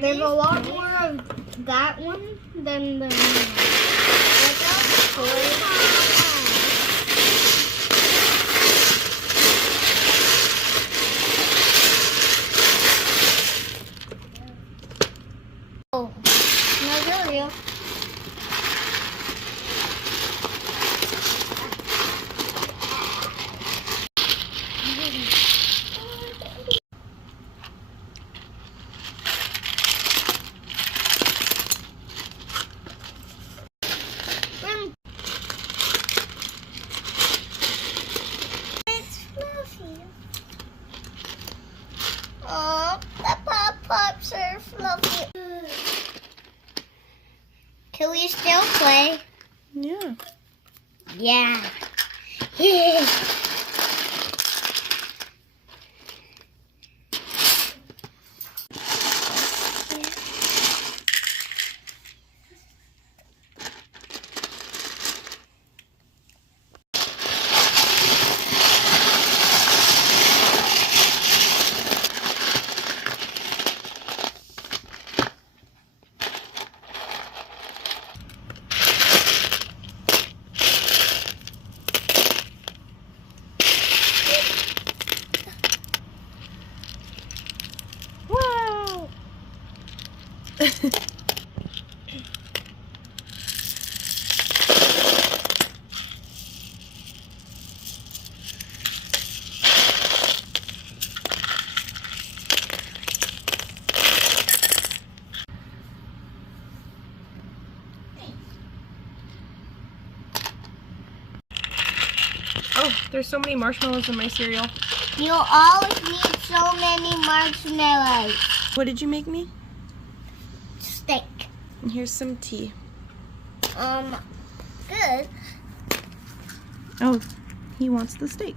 There's a lot more of that one than the new one. Oh, no, real. Oh, the pop-pops are fluffy. Can we still play? Yeah. Yeah. Wow. Oh, there's so many marshmallows in my cereal. You always need so many marshmallows. What did you make me? Steak. And here's some tea. Good. Oh, he wants the steak.